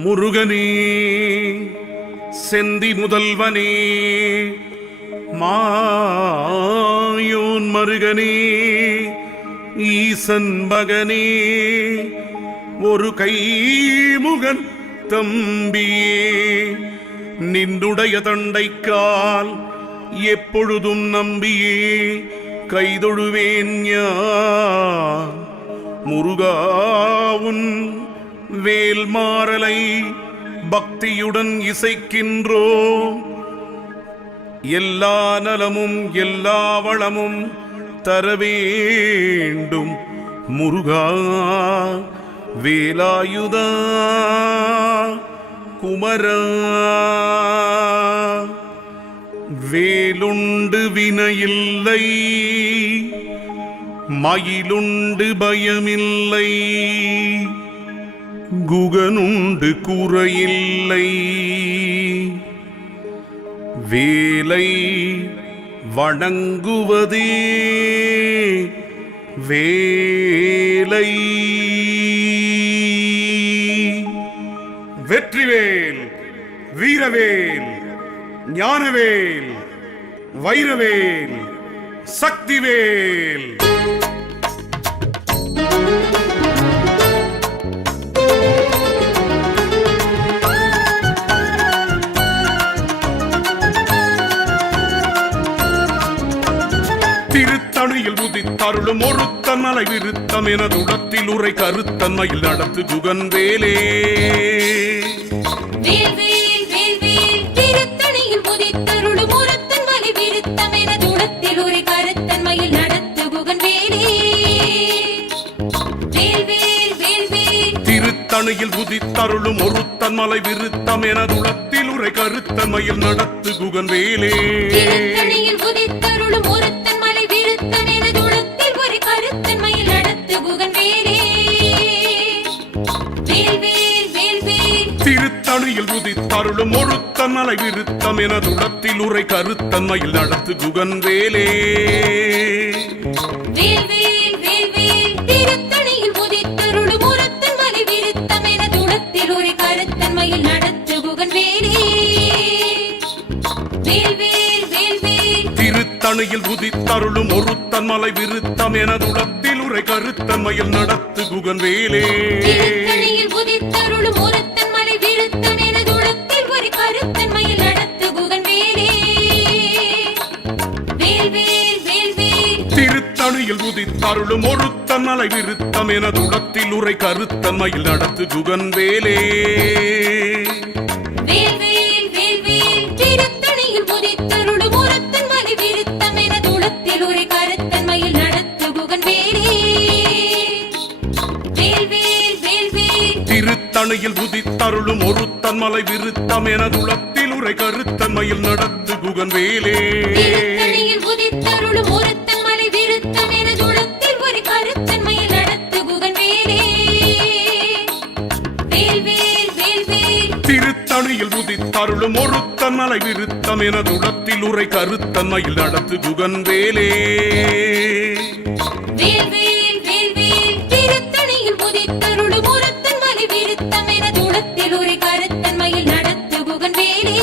முருகனே செந்தி முதல்வனே மாயோன் மருகனே ஈசன் மகனே ஒரு கைமுகன் தம்பியே நின்றுடைய தண்டைக்கால் எப்பொழுதும் நம்பியே கைதொழுவேன் ஞான் முருகாவுன் வேல்மாறலை பக்தியுடன் இசைக்கின்றோம். எல்லா நலமும் எல்லா வளமும் தர வேண்டும் முருகா வேலாயுதா குமரா. வேலுண்டு வினையில்லை மயிலுண்டு பயமில்லை குகனுண்டு குறையில்லை வேலை வணங்குவதே வேலை. வெற்றிவேல் வீரவேல் ஞானவேல் வைரவேல் சக்திவேல். திருத்தணியில் உதித்தருளும் ஒருத்தன் மலை விருத்தம் எனது உடத்தில் உரை கருத்தன்மையில் நடத்து குகன் வேலே. திருத்தணியில் உதித்தருளும் ஒருத்தன் மலை விருத்தம் எனது உடத்தில் உரை கருத்தன்மையில் நடத்து குகன் வேலே. திருத்தணியில் உதித்தருளும் ஒருத்தன் மலை விருத்தம் எனது உடத்தில் உரை கருத்தன்மையில் நடத்து குகன் வேலே. திருத்தணியில் உதித்தருளும் ஒருத்தன் மலை விருத்தம் எனது உடத்தில் ஒரு கருத்தன்மையில் நடத்து குகன் வேலே. திருத்தணியில் உதித்தருளும் ஒருத்தன் மலை விருத்தம் எனது உடத்தில் உரை கருத்தன்மையில் நடத்து குகன் வேலே. திருத்தணியில் உதித்தருளும் ஒருத்தன் மலை விருத்தம் எனது உடத்தில் ஒரு கருத்தன்மையில் நடத்து குகன் வேலே. திருத்தணியில் உதித்தருளும் ஒருத்தன் மலை விருத்தம் எனது உடத்தில் உரை கருத்தன்மையில் நடத்து குகன் வேலே. திருத்தணியில் உதித்தருளும் ஒருத்தன் மலை விருத்தம் எனது உடத்தில் ஒரு கருத்தன்மையில் நடத்து குகன் வேலே. திருத்தணியில் உதித்தருளும் ஒருத்தன் மலை விருத்தம் எனது உடத்தில் உரை கருத்தன்மையில் நடத்து குகன் வேலே. திருத்தணியில் உதித்தருளும் ஒருத்தன் மலை விருத்தம் எனது உடத்தில் ஒரு கருத்தன்மையில் நடத்து குகன் வேலே. திருத்தணியில் உதித்தருளும் ஒருத்தன் மலை விருத்தம் எனது உடத்தில் உரை கருத்தன்மையில் நடத்து குகன் வேலே. திருத்தணியில் உதித்தருளும் ஒருத்தன் மலை விருத்தம் எனது உடத்தில் ஒரு கருத்தன்மையில் நடத்து குகன் வேலே. திருத்தணியில் உதித்தருளும் ஒருத்தன் மலை விருத்தம் எனது உடத்தில் உரை கருத்தன்மையில் நடத்து குகன் வேலே. திருத்தணியில் உதித்தருளும் ஒருத்தன் மலை விருத்தம் எனது உடத்தில் ஒரு கருத்தன்மையில் நடத்து குகன் வேலே.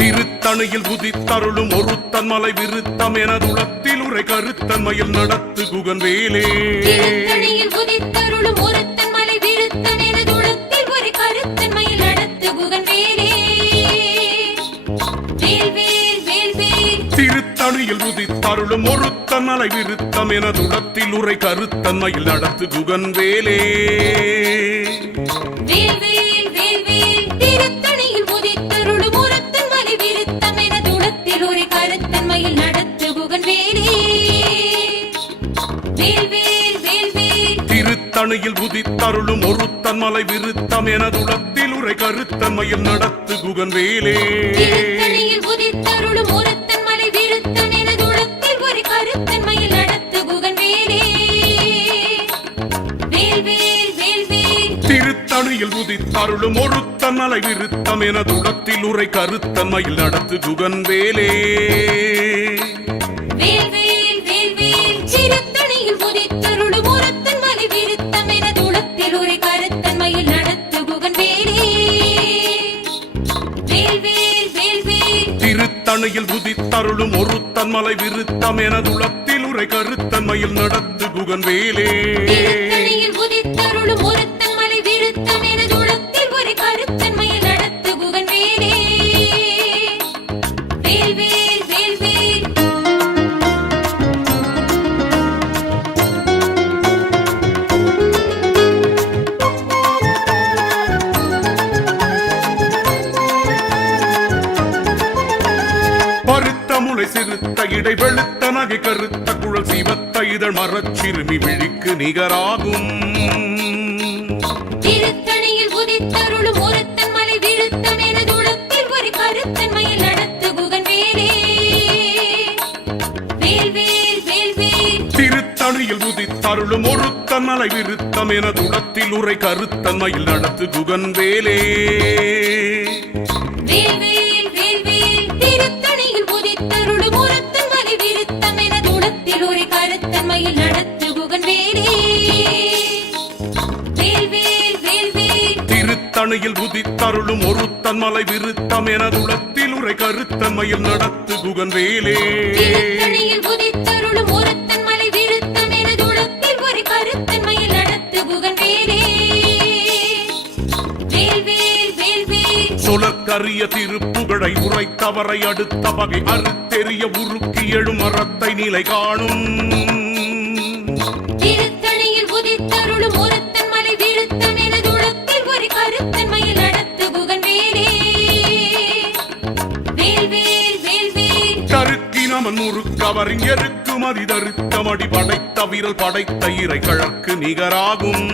திருத்தணியில் உதித்தருளும் ஒருத்தன் மலை விருத்தம் எனது உடத்தில் உரை கருத்தன்மையில் நடத்து குகன் வேலே. திருத்தணியில் உதித்தருளும் ஒருத்தன் மலை விருத்தம் எனது உடத்தில் ஒரு கருத்தன்மையில் நடத்து குகன் வேலே. திருத்தணியில் உதித்தருளும் ஒருத்தன் மலை விருத்தம் எனது உடத்தில் உரை கருத்தன்மையில் நடத்து குகன் வேலே. திருத்தணியில் உதித்தருளும் ஒருத்தன் மலை விருத்தம் எனது உடத்தில் ஒரு கருத்தன்மையில் நடத்து குகன் வேலே. திருத்தணியில் உதித்தருளும் ஒருத்தன் மலை விருத்தம் எனது உடத்தில் உரை கருத்தன்மையில் நடத்து குகன் வேலே. திருத்தணியில் உதித்தருளும் ஒருத்தன் மலை விருத்தம் எனது உடத்தில் ஒரு கருத்தன்மையில் நடத்து குகன் வேலே. திருத்தணியில் உதித்தருளும் ஒருத்தன் மலை விருத்தம் எனது உடத்தில் உரை கருத்தன்மையில் நடத்து குகன் வேலே. திருத்தணியில் உதித்தருளும் ஒருத்தன் மலை விருத்தம் எனது உதித்தருளும் ஒருத்தன் மலை விருத்தம் எனதுளத்தில் உரை கருத்தன்மையில் நடத்து குகன் வேலே திருத்தணியில் உதித்தருளும் ஒருத்தன் மலை விருத்தம் எனதுளத்தில் ஒரு கருத்தன்மையில் நடத்து குகன் வேலே வேல் வேல் வேல் வேல் பருத்த முளை சிறுத்த இடை வெளுத்த நகை கருத்த குழல் சிவத்த இதழ் மரச்சிறுமி விழிக்கு நிகராகும் திருத்தணியில் உதித்தருளும் ஒருத்தன் மலை விருத்தம் எனதுளத்தில் ஒரு கருத்தன்மையில் நடத்து குகன் வேலே வேல் வேல் வேல் வேல் திருத்தணியில் உதித்தருளும் ஒருத்தன் மலை விருத்தம் எனதுளத்தில் உரை கருத்தன்மையில் நடத்து குகன் வேலே வேல் வேல் வேல் வேல் திருத்தணியில் உதித்தருளும் ஒருத்தன் மலை விருத்தம் எனதுளத்தில் ஒரு கருத்தன்மையில் நடத்து குகன் வேலே வேல் வேல் வேல் வேல் திருத்தணியில் உதித்தருளும் ஒருத்தன் மலை விருத்தம் எனதுளத்தில் உரை கருத்தன்மையில் நடத்து குகன் வேலே திருத்தணியில் உதித்தருளும் ஒருத்தன் மலை விருத்தம் எனதுளத்தில் ஒரு கருத்தன்மையில் நடத்து குகன் வேலே வேல் வேல் வேல் வேல் சொலக்கரிய திருப்புகழை உரைத்தவரை அடுத்த வகை அறுத்தெறிய உருக்கி எழும் அறத்தை நிலை காணும் திருத்தணியில் உதித்தருளும் ஒருத்தன் மலை விருத்தம் எனதுளத்தில் ஒரு கருத்தன்மையில் நடத்து குகன் வேலே வேல் வேல் வேல் வேல் கருக்கினமன் முறுக்கவரின் எருக்கும் அதிதருத்தமடி படைத்த விரல் படைத்த இறை கழற்கு நிகராகும்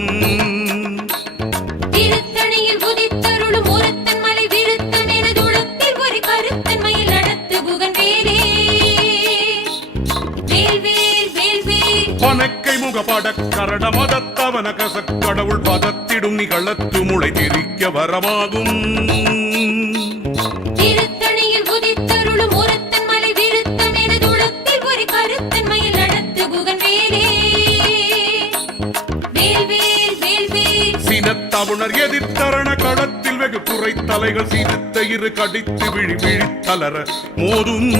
திருத்தணியில் உதித்தருளும் ஒருத்தன் மலை விருத்தம் எனதுளத்தில் ஒரு கருத்தன்மையில் நடத்து குகன் வேலே வேல் வேல் வேல் வேல் பனக்கை முகப்பட கரட மதத்தவன கசக்கடவுள் பதத்திடும் நிகழத்து முளை திரிக்க வரமாகும் திருத்தணியில் உதித்தருளும் ஒருத்தன் மலை விருத்தம் எனதுளத்தில் ஒரு கருத்தன்மையில் நடத்து குகன் வேலே வேல் வேல் வேல் வேல் சினத்தவுணர் எதிர்த்தரண களத்தில் வெகு குறை தலைகள் சிரித்த இரு கடித்து விழி விழித்தலர மோதும்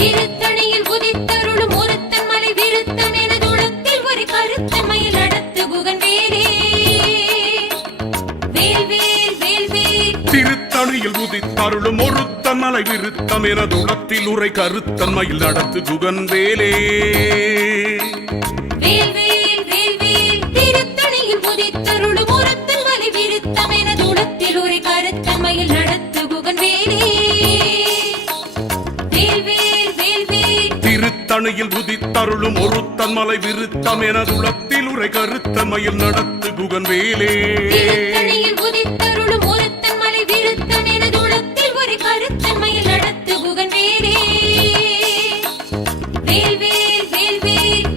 திருத்தணியில் உதித்தருளும் ஒருத்தன் மலை விருத்தம் எனதுளத்தில் ஒரு கருத்தன்மையில் நடத்து குகன் வேலே வேல் வேல் வேல் வேல் திருத்தணியில் உதித்தருளும் ஒருத்தன் மலை விருத்தம் எனதுளத்தில் உரை கருத்தன்மையில் நடத்து குகன் வேலே வேல் வேல் வேல் வேல் திருத்தணியில் உதித்தருளும் ஒருத்தன் மலை விருத்தம் எனதுளத்தில் ஒரு கருத்தன்மையில் நடத்து குகன் வேலே வேல் வேல் வேல் வேல் திருத்தணியில் உதித்தருளும் ஒருத்தன் மலை விருத்தம் எனதுளத்தில் உரை கருத்தன்மையில் நடத்து குகன் வேலே திருத்தணியில் உதித்தருளும் ஒருத்தன் மலை விருத்தம் எனதுளத்தில் ஒரு கருத்தன்மையில் நடத்து குகன் வேலே வேல் வேல் வேல் வேல்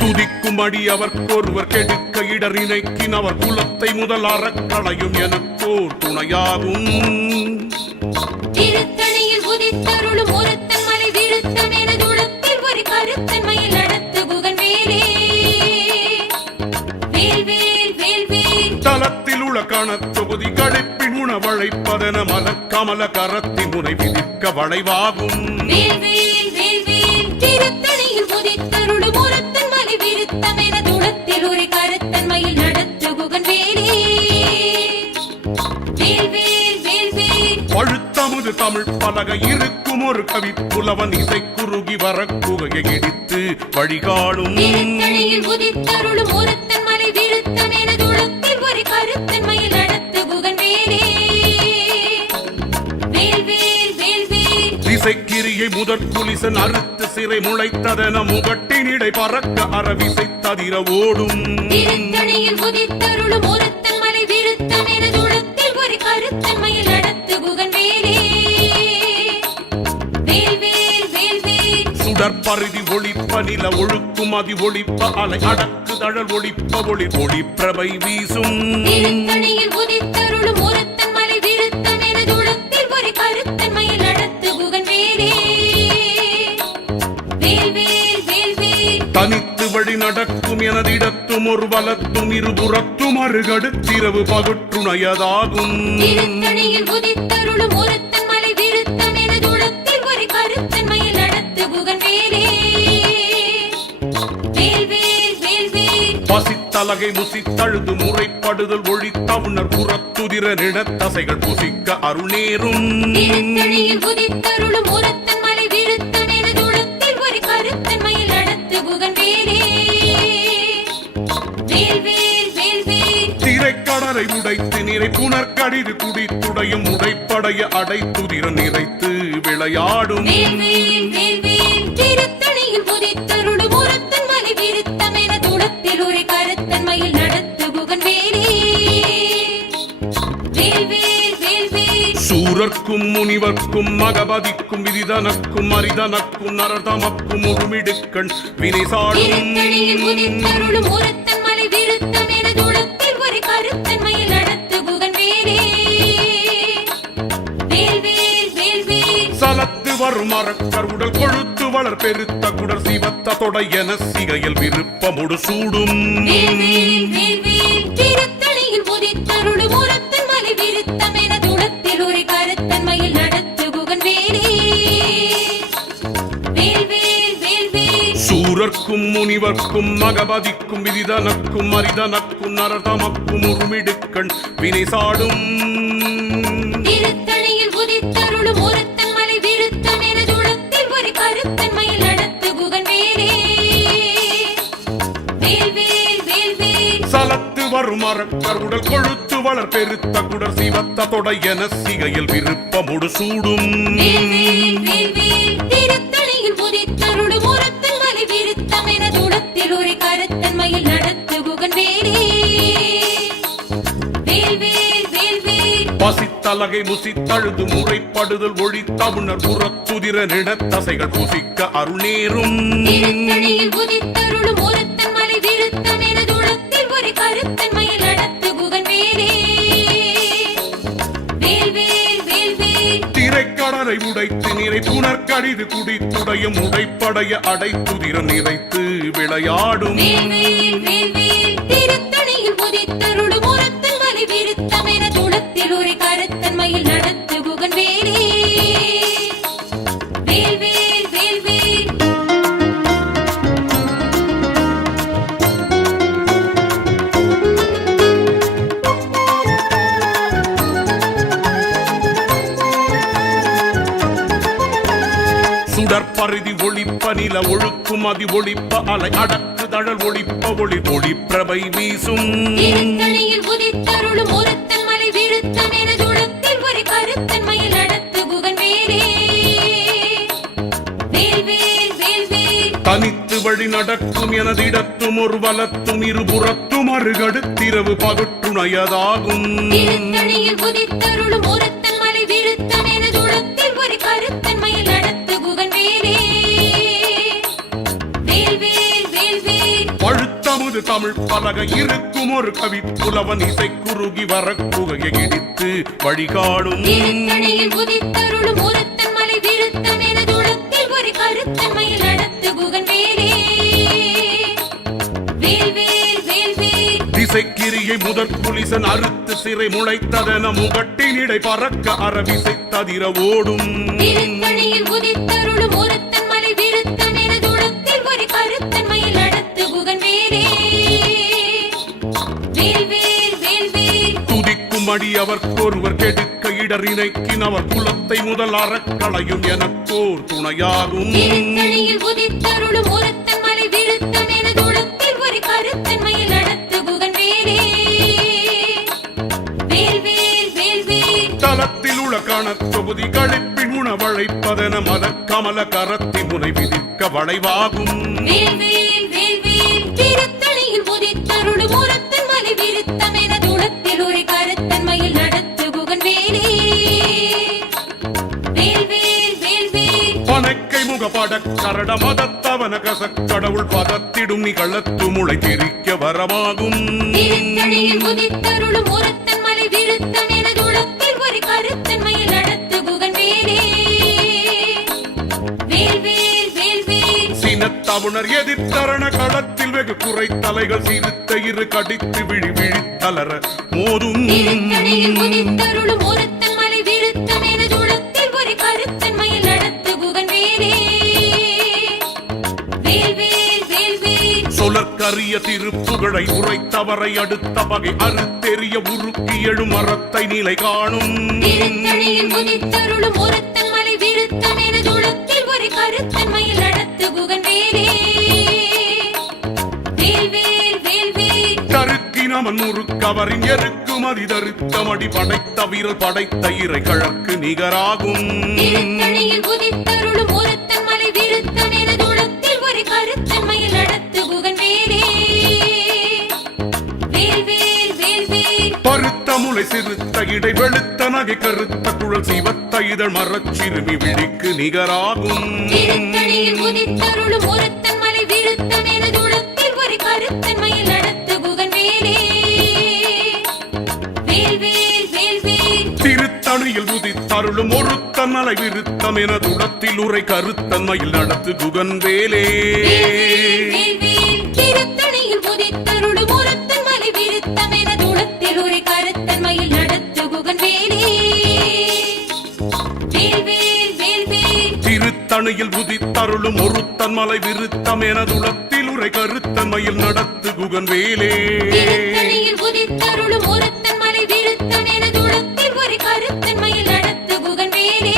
துதிக்கும்படி அவர்க்கொருவர் கெடுக்க இடர் இணைக்கின் அவர் குலத்தை முதல் அறக்களையும் எனக்கோர் துணையாகும் திருத்தணியில் உதித்தருளும் ஒருத்தன் மலை விருத்தம் எனதுளத்தில் ஒரு கருத்தன்மையில் நடத்து குகன் வேலே வேல் வேல் வேல் வேல் தலத்தில் உள்ள கணத்தொகுதி கழிப்பின் உணவழைப்பதென மலர் கமல கரத்தின் முனை விதிர்க்க வளைவாகும் வேல் வேல் வேல் வேல் திருத்தணியில் உதித்தருளும் ஒருத்தன் மலை விருத்தம் எனதுளத்தில் ஒரு கருத்தன்மையில் நடத்து குகன் வேலே வேல் வேல் வேல் வேல் பழுத்தமுது தமிழ் பலகை இருக்கும் ஒரு கவி புலவன் இசை குறுகி வர குகையை இடித்து வழிகாடும் திருத்தணியில் உதித்தருளும் ஒருத்தன் மலை விருத்தம் எனதுளத்தில் ஒரு கருத்தன்மையில் நடத்து குகன் வேலே வேல் வேல் வேல் வேல் திசைக்கிரியை முதற் குலிசன் அறுத்து சிறை முளைத்ததென முகட்டினிடை பறக்க அறவிசை ததிர ஓடும் திருத்தணியில் உதித்தருளும் ஒருத்தன் மலை விருத்தம் எனதுளத்தில் ஒரு கருத்தன்மையில் நடத்து குகன் வேலே வேல் வேல் வேல் வேல் சுடற்பரிதி ஒளிப்ப நில ஒழுக்கும் அதி ஒளிப்ப அலை அடக்கு தழல் ஒளிப்ப ஒளி ஒளிப்பிரபை வீசும் திருத்தணியில் உதித்தருளும் ஒருத்தன் மலை விருத்தம் எனது உளத்தில் ஒரு கருத்தன்மையில் நடத்து குகன் வேலே வேல் வேல் வேல் வேல் தனித்து வழி நடக்கும் எனதிடத்தும் ஒரு வலத்தும் இருபுறத்தும் அருகடுத்திரவு பகற்றுணையதாகும் திருத்தணியில் உதித்தருளும் ஒருத்தன் மலை விருத்தம் எனது உளத்தில் ஒரு கருத்தன்மையில் நடத்து குகன் வேலே வேல் வேல் வேல் வேல் பசித்தலகை முசித்தழுது முறைப்படுதல் ஒழித்தவுணர் புறத்துதிர நிடத்தசைகள் புசிக்க அருளேறும் திருத்தணியில் உதித்தருளும் ஒருத்தன் மலை விருத்தம் எனது உளத்தில் ஒரு கருத்தன்மையில் நடத்து குகன் வேலே வேல் வேல் வேல் வேல் திரைக்கடலை உடைத்து நிறை புனர்கடிது குடித்துடையும் உடைப்படைய அடைத்துதிர நிறைத்து விளையாடும் வேல் வேல் வேல் வேல் திருத்தணியில் உதித்தருளும் ஒருத்தன் மலை விருத்தம் எனது உளத்தில் ஒரு கருத்தன்மையில் நடத்து குகன் வேலே வேல் வேல் வேல் வேல் சூரர்க்கும் முனிவர்க்கும் மகபதிக்கும் விதிதனக்கும் அரிதனக்கும் நரதமக்கும் உருமிடுக்கண் வினை சாடும் திருத்தணியில் உதித்தருளும் ஒருத்தன் மலை விருத்தம் எனது உளத்தில் ஒரு கருத்தன்மையில் நடத்து குகன் வேலே வேல் வேல் வேல் வேல் சலத்து வரும் மரக்கர் உடல் கொழுத்து வளர் பெருத்த குடர் சிவத்த தொடை என சிகையில் விருப்பமுடு சூடும் வேல் வேல் வேல் வேல் திருத்தணியில் உதித்தருளும் ஒருத்தன் மலை விருத்தம் எனது உளத்தில் ஒரு கருத்தன்மையில் நடத்து குகன் வேலே வேல் வேல் வேல் வேல் சூரர்க்கும் முனிவர்க்கும் மகபதிக்கும் விதிதனக்கும் அரிதனக்கும் நரதமக்கும் உருமிடுக்கண் வினை சாடும் திருத்தணியில் உதித்தருளும் ஒருத்தன் மலை விருத்தம் எனது உளத்தில் ஒரு கருத்தன்மையில் நடத்து குகன் வேலே வேல் வேல் வேல் வேல் சலத்து வரும் மரக்கர் உடல் கொழுத்து வளர் பெருத்த குடர் சிவத்த தொடை என சிகையில் விருப்பமுடு சூடும் வேல் வேல் வேல் வேல் திருத்தணியில் உதித்தருளும் ஒருத்தன் மலை விருத்தம் எனது உளத்தில் ஒரு கருத்தன்மையில் நடத்து குகன் வேலே வேல் வேல் வேல் வேல் பசித்தலகை முசித்தழுது முறைப்படுதல் ஒழித்தவுணர் புறத்துதிர நிடத்தசைகள் புசிக்க அருளேறும் திருத்தணியில் உதித்தருளும் ஒருத்தன் மலை விருத்தம் எனது உளத்தில் ஒரு கருத்தன்மையில் நடத்து குகன் வேலே வேல் வேல் வேல் வேல் திரைக்கடலை உடைத்து நிறை புனர்கடிது குடித்துடையும் உடைப்படைய அடைத்துதிர நிறைத்து விளையாடும் வேல் வேல் வேல் வேல் திருத்தணியில் உதித்தருளும் ஒருத்தன் மலை விருத்தம் எனது உளத்தில் ஒரு கருத்தன்மையில் நடத்து குகன் வேலே வேல் வேல் வேல் வேல் சுடற்பரிதி ஒளிப்ப நில ஒழுக்கும் அதி ஒளிப்ப அலை அடக்கு தழல் ஒளிப்ப ஒளி ஒளிப்பிரபை வீசும் திருத்தணியில் உதித்தருளும் ஒருத்தன் மலை விருத்தம் எனது உளத்தில் ஒரு கருத்தன்மையில் நடத்து குகன் வேலே வேல் வேல் வேல் வேல் தனித்து வழி நடக்கும் எனதிடத்தும் ஒரு வலத்தும் இருபுறத்தும் அருகடுத்திரவு பகற்றுணையதாகும் திருத்தணியில் உதித்தருளும் ஒருத்தன் மலை விருத்தம் எனது உளத்தில் ஒரு கருத்தன்மையில் நடத்து குகன் வேலே வேல் வேல் வேல் வேல் பழுத்தமுது தமிழ் பலக இருக்கும் ஒரு கவி புலவன் இசை குறுகி வர குகையை இடித்து வழிகாடும் திருத்தணியில் உதித்தருளும் ஒருத்தன் மலை விருத்தம் எனது உளத்தில் ஒரு கருத்தன்மையில் நடத்து குகன் வேலே வேல் வேல் வேல் வேல் திசைக்கிரியை முதற் புலிசன் அறுத்து சிறை முளைத்ததென முகட்டினிடை பறக்க அரவிசை ததிர ஓடும் திருத்தணியில் உதித்தருளும் ஒருத்தன் மலை விருத்தம் எனது உளத்தில் ஒரு கருத்தன்மையில் நடத்து குகன் வேலே வேல் வேல் வேல் வேல் துதிக்கும் அடி அவர்க்கொருவர் கெடுக்க இடறினைக்கின் அவர் குலத்தை முதல் அறக்களையும் எனக்கோர் துணையாகும் திருத்தணியில் உதித்தருளும் ஒருத்தன் மலை விருத்தம் எனது உளத்தில் ஒரு கருத்தன்மையில் நடத்து குகன் வேலே வேல் வேல் வேல் வேல் தலத்தில் உள்ள கணத் தொகுதி கழிப்பின் உணவழைப்பதென மலர் கமல கரத்தி முனை விதிக்க வளைவாகும் வேல் வேல் வேல் வேல் திருத்தணியில் உதித்தருளும் ஒருத்தன் மலை விருத்தம் எனது உளத்தில் ஒரு கருத்தன்மையில் நடத்து குகன் வேலே வேல் வேல் வேல் வேல் பனைக்கை முகப்பட கரட மத நிகளத்து முளை தெரிக்க வரமாகும் திருத்தணியில் உதித்தருளும் ஒருத்தன் மலை விருத்தம் எனது உளத்தில் ஒரு கருத்தன்மையில் நடத்து குகன் வேலே வேல் வேல் வேல் வேல் சினத்தவுணர் எதிர்த்தரண களத்தில் வெகு குறைத்தலைகள் சிறுத்த இரு கடித்து விழி விழித்தளர மோதும் திருத்தணியில் உதித்தருளும் ஒருத்தன் மலை விருத்தம் எனது உளத்தில் ஒரு கருத்தன்மையில் நடத்து குகன் வேலே வேல் வேல் வேல் வேல் சொலற்கரிய திருப்புகழை உரைத்தவரை அடுத்த வகை அறுத்தெறிய உருக்கி எழும் மரத்தை நிலை காணும் திருத்தணியில் உதித்தருளும் ஒருத்தன் மலை விருத்தம் எனது உளத்தில் ஒரு கருத்தன்மையில் நடத்து குகன் வேலே வேல் வேல் வேல் வேல் கருக்கினமன் முறுக்கவரின் எருக்குமதி தருத்தமடி படைத்த வீரல் படைத்த இறை கழற்கு நிகராகும் திருத்தணியில் உதித்தருளும் ஒருத்தன் மலை விருத்தம் எனது உளத்தில் ஒரு கருத்தன்மையில் நடத்து குகன் வேலே வேல் வேல் வேல் வேல் பருத்த முளை சிறுத்த இடை வெளுத்த நகை கருத்த குழல் சிவத்த இதழ் மரச்சிறுமி விழிக்கு நிகராகும் திருத்தணியில் உதித்தருளும் ஒருத்தன் மலை விருத்தம் எனது உளத்தில் ஒரு கருத்தன்மையில் நடத்து குகன் வேலே வேல் வேல் வேல் வேல் திருத்தணியில் உதித்தருளும் ஒருத்தன் மலை விருத்தம் என துடத்தில் உரை கருத்தன்மையில் நடத்து குகன் வேலே வேல் வேல் திருத்தணியில் உதித்தருளும் ஒருத்தன் மலை விருத்தம் எனது உளத்தில் ஒரு கருத்தன்மையில் நடத்து குகன் வேலே வேல் வேல் வேல் வேல் திருத்தணியில் உதித்தருளும் ஒருத்தன் மலை விருத்தம் என துடத்தில் உரை கருத்தன்மையில் நடத்து குகன் வேலே திருத்தணியில் உதித்தருளும் ஒருத்தன் மலை விருத்தம் எனது உளத்தில் ஒரு கருத்தன்மையில் நடத்து குகன் வேலே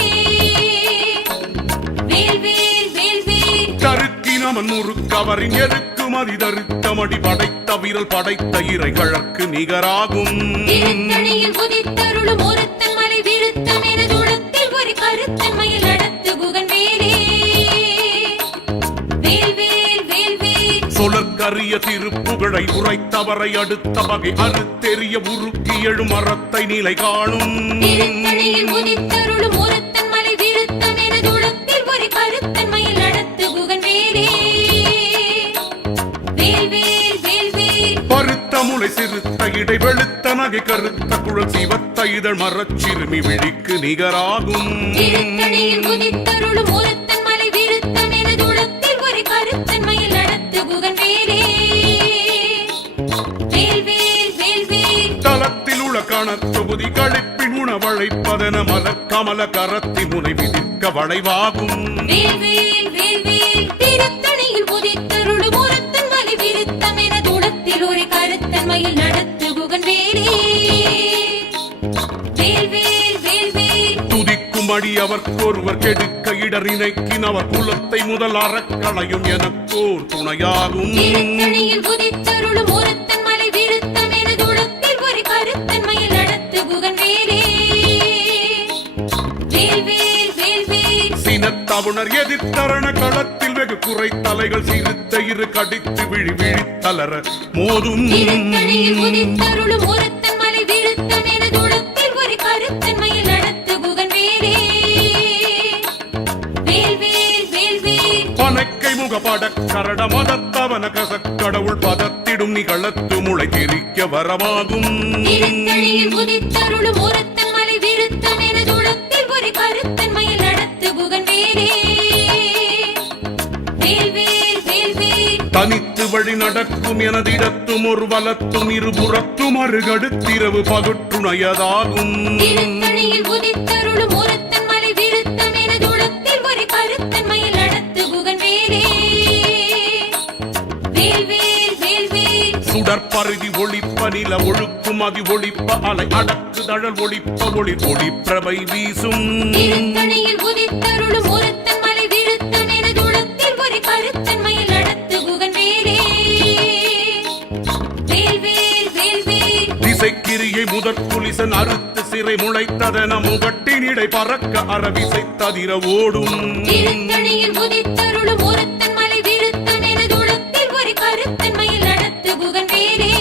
வேல் வேல் வேல் வேல் கருக்கினமன் முறுக்கவரின் எருக்குமதி தருத்தமடி படைத்த வீரல் படைத்த இறை கழற்கு நிகராகும் திருத்தணியில் உதித்தருளும் ஒருத்தன் மலை விருத்தம் எனது உளத்தில் ஒரு கருத்தன்மையில் நடத்து குகன் வேலே வேல் வேல் வேல் வேல் சொலற்கரிய திருப்புகழை உரைத்தவரை அடுத்த வகை அறுத்தெறிய உருக்கி எழும் மரத்தை நிலை காணும் திருத்தணியில் உதித்தருளும் ஒருத்தன் மலை விருத்தம் எனது உளத்தில் ஒரு கருத்தன்மையில் நடத்து குகன் வேலே வேல் வேல் வேல் வேல் பருத்த முளை சிறுத்த இடை வெளுத்த நகை கருத்த குழல் சிவத்த இதழ் மரச்சிறுமி விழிக்கு நிகராகும் திருத்தணியில் உதித்தருளும் ஒருத்தன் மலை விருத்தம் எனது உளத்தில் ஒரு கருத்தன்மையில் நடத்து குகன் வேலே வேல் வேல் வேல் வேல் தலத்தில் உள்ள கணத்தொகுதி கழிப்பின் உணவழைப்பதென மலர் கமல கரத்தி முனை விதிர்க்க வளைவாகும் வேல் வேல் வேல் வேல் திருத்தணியில் உதித்தருளும் ஒருத்தன் மலை விருத்தம் எனது உளத்தில் ஒரு கருத்தன்மையில் நடத்து குகன் வேலே வேல் வேல் வேல் வேல் துதிக்கும்படி அவர்க்கொருவர் கெடுக்க இடர் இணைக்கின் அவர் குலத்தை முதல் அறக்களையும் எனக்கோர் துணையாகும் திருத்தணியில் உதித்தருளும் ஒருத்தன் மலை விருத்தம் எனது உளத்தில் ஒரு கருத்தன்மையில் நடத்து குகன் வேலே வேல் வேல் வேல் வேல் சினத்தவுணர் எதிர்த்தரண களத்தில் வெகு குறைத்தலைகள் சிறுத்த இரு கடித்து விழி விழித்தளர மோதும் திருத்தணியில் உதித்தருளும் ஒருத்தன் மலை விருத்தம் எனது உளத்தில் ஒரு கருத்தன்மையில் நடத்து குகன் வேலே வேல் வேல் வேல் வேல் பனைக்கை முகப்பட கரட மதத்தவன கசக்கடவுள் பதத்திடும் நிகளத்து முளை தெரிக்க வரமாகும் திருத்தணியில் உதித்தருளும் ஒருத்தன் மலை விருத்தம் எனது உளத்தில் ஒரு கருத்தன்மையில் நடத்து குகன் வேலே வேல் வேல் வேல் வேல் தனித்து வழி நடக்கும் எனதிடத்தும் ஒரு வலத்தும் இருபுறத்தும் அருகடுத்திரவு பகுற்றுணையதாகும் திருத்தணியில் உதித்தருளும் ஒருத்தன் மலை விருத்தம் எனது உளத்தில் ஒரு கருத்தன்மையில் நடத்து குகன் வேலே வேல் வேல் வேல் வேல் சுடற்பருதி ஒளிப்ப நில ஒழுக்கும் அதி ஒளிப்ப அலை அடக்கு தழல் ஒளிப்ப ஒளி ஒளிப்பிரபை வீசும் திருத்தணியில் உதித்தருளும் ஒருத்தன் மலை விருத்தம் எனது உளத்தில் ஒரு கருத்தன்மையில் நடத்து குகன் வேலே வேல் வேல் வேல் வேல் திசைக்கிரியை முதற் புலிசன் அறுத்து சிறை முளைத்ததென முகட்டினிடை பறக்க அரவிசை ததிர ஓடும் திருத்தணியில் உதித்தருளும் ஒருத்தன் மலை விருத்தம் எனது உளத்தில் ஒரு கருத்தன்மையில் நடத்து குகன் வேலே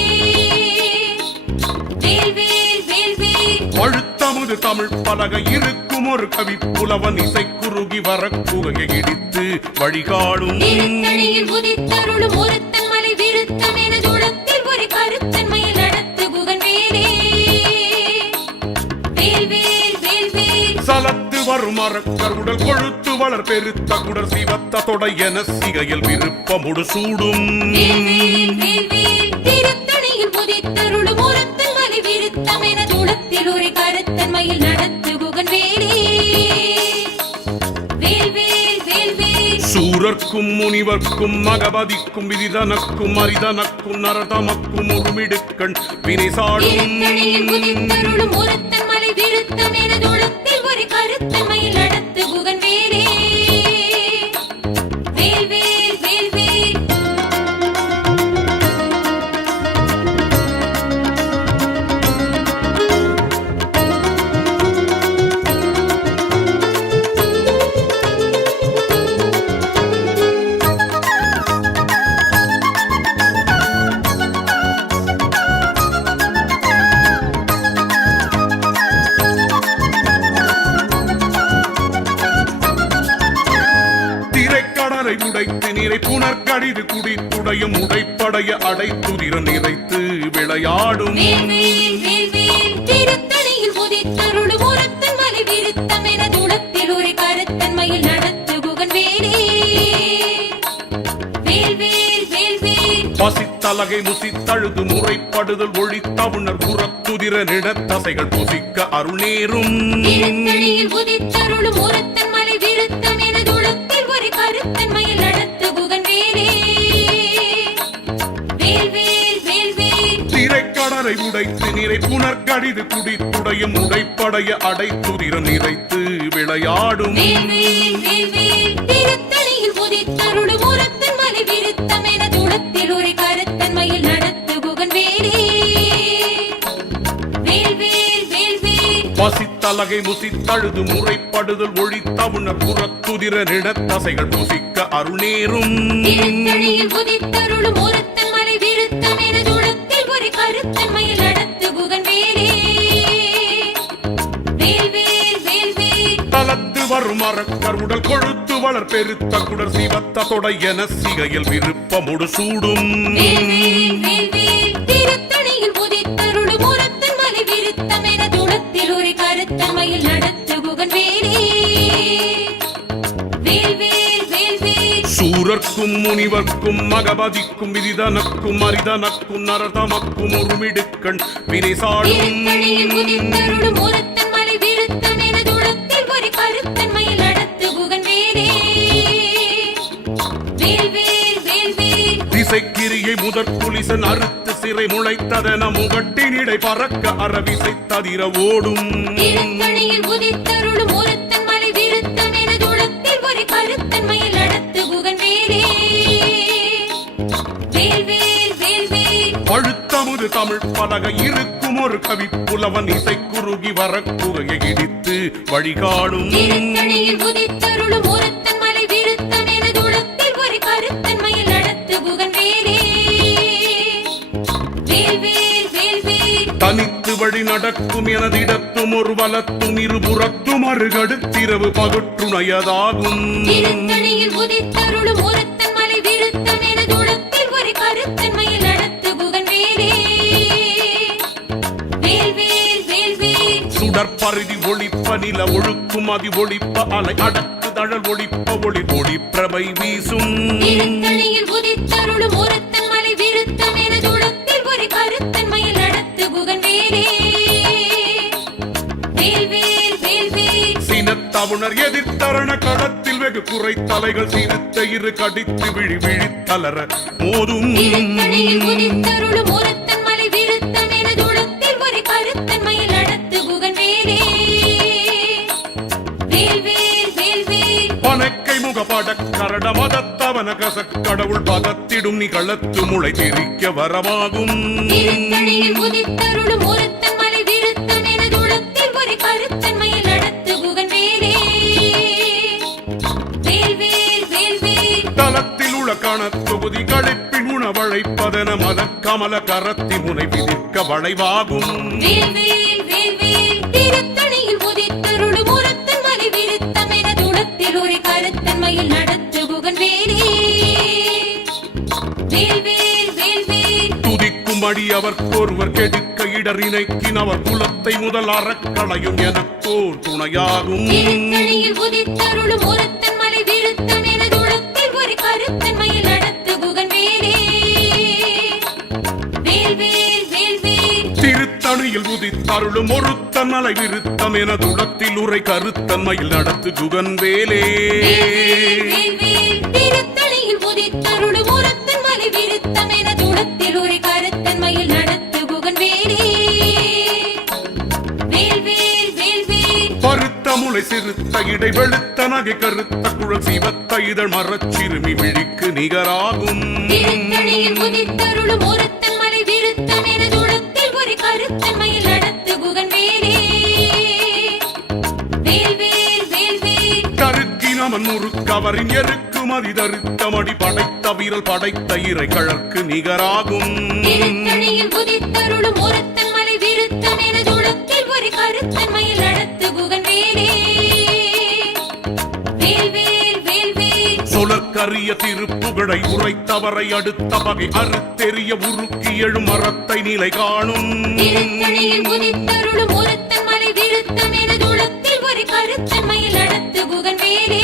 வேல் வேல் வேல் வேல் பழுத்தமுது தமிழ் பலகை இருக்கும் ஒரு கவி புலவன் இசை குறுகி வர குகையை இடித்து வழிகாடும் திருத்தணியில் உதித்தருளும் ஒருத்தன் மலை உடல் கொழுத்து வளர் பெருத்த குடர் சிவத்த தொடை என சிகையில் விருப்பமுடு சூடும் வேல்வேல் வேல்வேல் திருத்தணியில் உதித்தருளும் ஒருத்தன் மலை விருத்தம் என துளத்தில் ஒரு கருத்தன்மையில் நடத்து குகன் வேலே வேல்வேல் வேல்வேல் சூரர்க்கும் முனிவர்க்கும் மகபதிக்கும் விதிதனக்கும் அரிதனக்கும் நரதமக்கும் உருமிடுக்கண் வினை சாடும் திருத்தணியில் உதித்தருளும் ஒருத்தன் மலை விருத்தம் என துளத்தில் ஒரு கருத்தன்மையில் நடத்து குகன் வேலே வேல்வேல் வேல்வேல் திரைக்கடலை உடைத்து நீரை புனர்கடிது குடித்துடையும் உடைப்படைய அடைத்துதிர நிறைத்து விளையாடும் வேல்வேல் வேல்வேல் திருத்தணியில் உதித்தருளும் ஒருத்தன் மலை விருத்தம் என துளத்தில் ஒரு கருத்தன்மையில் நடத்து குகன் வேலே வேல்வேல் வேல்வேல் பசித்தலகை முசித்தழுது முறைப்படுதல் ஒழித்தவுணர் புறத்துதிர நிடத்தசைகள் புசிக்க அருள் நேரும் திருத்தணியில் உதித்தருளும் ஒருத்தன் மலை விருத்தம் என துளத்தில் ஒரு கருத்தன்மையில் நடத்து குகன் வேலே வேல்வேல் வேல்வேல் திரைக்கடலை உடைத்து நீரை புனர்கடிது குடித்துடையும் உடைப்படைய அடைத்துதிர நிறைத்து விளையாடும் வேல்வேல் வேல்வேல் திருத்தணியில் உதித்தருளும் ஒருத்தன் மலை விருத்தம் என துளத்தில் ஒரு கருத்தன்மையில் நடத்து குகன் வேலே வேல்வேல் வேல்வேல் பசித்தலகை முசித்தழுது முறைப்படுதல் ஒழித்தவுணர் புறத்துதிர நிடத்தசைகள் புசிக்க அருள் நேரும் திருத்தணியில் உதித்தருளும் ஒருத்தன் மலை விருத்தம் என துளத்தில் ஒரு கருத்தன்மையில் நடத்து குகன் வேலே வேல்வேல் வேல்வேல் தலத்து வரும் அரக்கர் உடல் கொழுத்து வளர் பெருத்த குடர் சிவத்த தொடை என சிகையில் விருப்பமுடு சூடும் வேல்வேல் வேல்வேல் திருத்தணியில் உதித்தருளும் ஒருத்தன் மலை விருத்தம் என துளத்தில் ஒரு கருத்தன்மையில் நடத்து குகன் வேலே வேல்வேல் வேல்வேல் சூரர்க்கும் முனிவர்க்கும் மகபதிக்கும் விதிதனக்கும் அரிதனக்கும் நரதமக்கும் உருமிடுக்கண் வினை சாடும் திருத்தணியில் உதித்தருளும் ஒருத்தன் மலை விருத்தம் என துளத்தில் ஒரு கருத்தன்மையில் நடத்து குகன் வேலே வேல்வேல் வேல்வேல் திசைக்கிரியை முதற் புலிசன் அறுத்து சிறை முளைத்ததென முகட்டினிடை பறக்க அறவிசை ததிர ஓடும் திருத்தணியில் உதித்தருளும் ஒருத்தன் மலை விருத்தம் என துளத்தில் ஒரு கருத்தன்மையில் நடத்து குகன் வேலே வேல்வேல் வேல்வேல் பழுத்தமுது தமிழ் பலகை இருக்கும் ஒரு கவி புலவன் இசை குறுகி வரக்குகையை இடித்து வழிகாடும் திருத்தணியில் உதித்தருளும் ஒருத்தன் மலை விருத்தம் என துளத்தில் ஒரு கருத்தன்மையில் நடத்து குகன் வேலே வேல்வேல் வேல்வேல் தனித்து வழி நடக்கும் எனதிடத்தும் ஒரு வலத்தும் இருபுறத்தும் அருகடுத்திரவு பகுற்றுணையதாகும் திருத்தணியில் உதித்தருளும் ஒருத்தன் மலை விருத்தம் என துளத்தில் ஒரு கருத்தன்மையில் நடத்து குகன் வேலே வேல்வேல் வேல்வேல் சுடற்பரிதி ஒளிப்ப நில ஒழுக்கும் அதி ஒளிப்ப அலை அடக்கு தழல் ஒளிப்ப ஒளி ஒளிப்பிரபை வீசும் திருத்தணியில் உதித்தருளும் ஒருத்தன் மலை விருத்தம் என துளத்தில் ஒரு கருத்தன்மையில் நடத்து குகன் வேலே வேல்வேல் வேல்வேல் சினத்தவுணர் எதிர்த்தரண களத்தில் வெகு குறைத்தலைகள் சிறுத்த இரு கடித்து விழி விழித்தளர மோதும் திருத்தணியில் உதித்தருளும் ஒருத்தன் மலை விருத்தம் என துளத்தில் ஒரு கருத்தன்மையில் நடத்து குகன் வேலே வேல்வேல் வேல்வேல் பனக்கை முகப்பட கரட மதத்தவன கசக்கடவுள் பதத்திடும் நிகழத்து முளை திரிக்க வரமாகும் திருத்தணியில் உதித்தருளும் ஒருத்தன் மலை விருத்தம் என துளத்தில் ஒரு கருத்தன்மையில் நடத்து குகன் வேலே வேல்வேல் வேல்வேல் தலத்தில் உள்ள கணத்தொகுதி கழிப்பின் உணவழைப்பதென மலக்கமல கரத்தி முனை விதிர்க்க வளைவாகும் வேல்வேல் வேல்வேல் திருத்தணியில் உதித்தருளும் ஒருத்தன் மலை விருத்தம் என துளத்தில் ஒரு கருத்தன்மையில் நடத்து குகன் வேலே வேல்வேல் வேல்வேல் துதிக்கும் அடி அவர்க்கொருவர் கெடுக்க இடரினைக்கின் அவர் குலத்தை முதல் அறக்களையும் எனக்கோர் துணையாகும் திருத்தணியில் உதித்தருளும் ஒருத்தன் மலை விருத்தம் எனது உளத்தில் ஒரு கருத்தன்மையில் நடத்து குகன் வேலே வேல் வேல் வேல் வேல் திருத்தணியில் உதித்தருளும் ஒருத்தன் மலை விருத்தம் எனது உளத்தில் உரை கருத்தன்மையில் நடத்து குகன் வேலே வேல் வேல் திருத்தணியில் உதித்தருளும் ஒருத்தன் மலை விருத்தம் எனது உளத்தில் ஒரு கருத்தன்மையில் நடத்து குகன் வேலே வேல் வேல் வேல் வேல் பருத்த முளை சிறுத்த இடை வெளுத்த நகை கருத்த குழல் சிவத்த இதழ் மரச்சிறுமி விழிக்கு நிகராகும் திருத்தணியில் உதித்தருளும் ஒருத்தன் மலை விருத்தம் எனது உளத்தில் ஒரு கருத்தன்மையில் நடத்து குகன் வேலே வேல் வேல் வேல் வேல் கருக்கினவன் முறுக்கவரின் எருக்குமதி தருத்தமடி படைத்த வீரல் படைத்த இறை கழற்கு நிகராகும் திருத்தணியில் உதித்தருளும் ஒருத்தன் மலை விருத்தம் எனது உளத்தில் ஒரு கருத்தன்மையில் நடத்து குகன் வேலே வேல் வேல் வேல் வேல் சொலற்கரிய திருப்புகழை உரைத்தவரை அடுத்த வகை அறுத்தெறிய உருக்கி எழும் மரத்தை நிலை காணும் திருத்தணியில் உதித்தருளும் ஒருத்தன் மலை விருத்தம் எனது உளத்தில் ஒரு கருத்தன்மையில் நடத்து குகன் வேலே